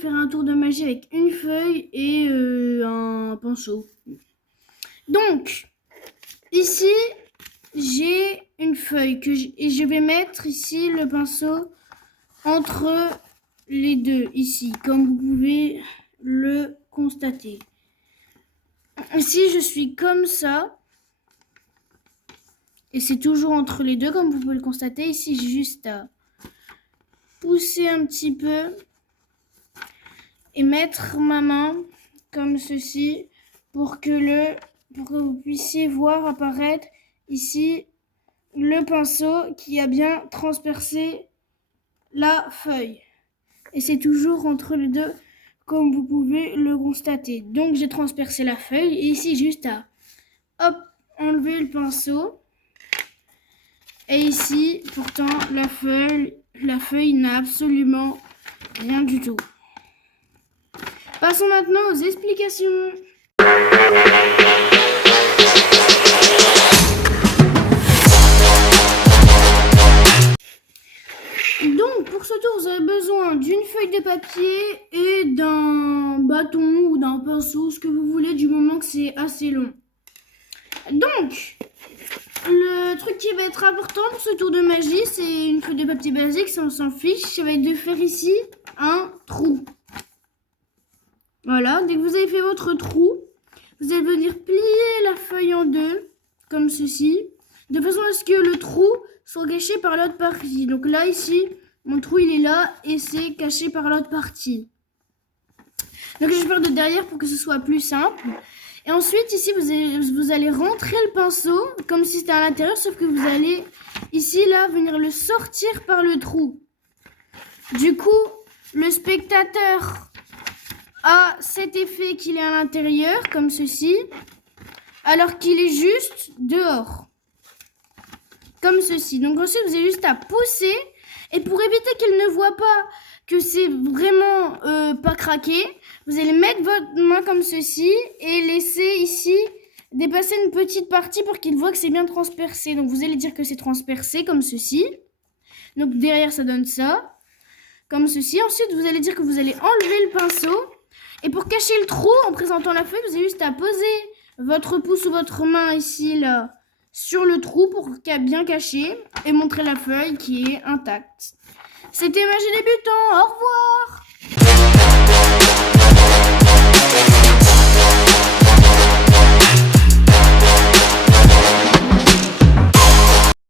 faire un tour de magie avec une feuille et un pinceau. Donc, ici, j'ai une feuille et je vais mettre ici le pinceau entre les deux, ici, comme vous pouvez le constater. Ici, je suis comme ça. Et c'est toujours entre les deux, comme vous pouvez le constater. Ici, j'ai juste à pousser un petit peu et mettre ma main comme ceci pour que vous puissiez voir apparaître ici le pinceau qui a bien transpercé la feuille. Et c'est toujours entre les deux, comme vous pouvez le constater. Donc, j'ai transpercé la feuille et ici, juste à enlever le pinceau. Et ici, pourtant, la feuille n'a absolument rien du tout. Passons maintenant aux explications. Donc, pour ce tour, vous avez besoin d'une feuille de papier et d'un bâton ou d'un pinceau, ce que vous voulez, du moment que c'est assez long. Donc, le truc qui va être important pour ce tour de magie, c'est une feuille de papier basique, ça on s'en fiche. Ça va être de faire ici un trou. Voilà, dès que vous avez fait votre trou, vous allez venir plier la feuille en deux, comme ceci, de façon à ce que le trou soit caché par l'autre partie. Donc là, ici, mon trou il est là et c'est caché par l'autre partie. Donc je vais faire de derrière pour que ce soit plus simple. Et ensuite, ici, vous allez rentrer le pinceau comme si c'était à l'intérieur, sauf que vous allez, ici, là, venir le sortir par le trou. Du coup, le spectateur a cet effet qu'il est à l'intérieur, comme ceci, alors qu'il est juste dehors. Comme ceci. Donc ensuite, vous avez juste à pousser. Et pour éviter qu'il ne voit pas que c'est vraiment pas craqué, vous allez mettre votre main comme ceci et laisser ici dépasser une petite partie pour qu'il voit que c'est bien transpercé. Donc vous allez dire que c'est transpercé comme ceci. Donc derrière ça donne ça, comme ceci. Ensuite vous allez dire que vous allez enlever le pinceau. Et pour cacher le trou en présentant la feuille, vous avez juste à poser votre pouce ou votre main ici là sur le trou pour bien cacher et montrer la feuille qui est intacte. C'était Magie Débutant, au revoir.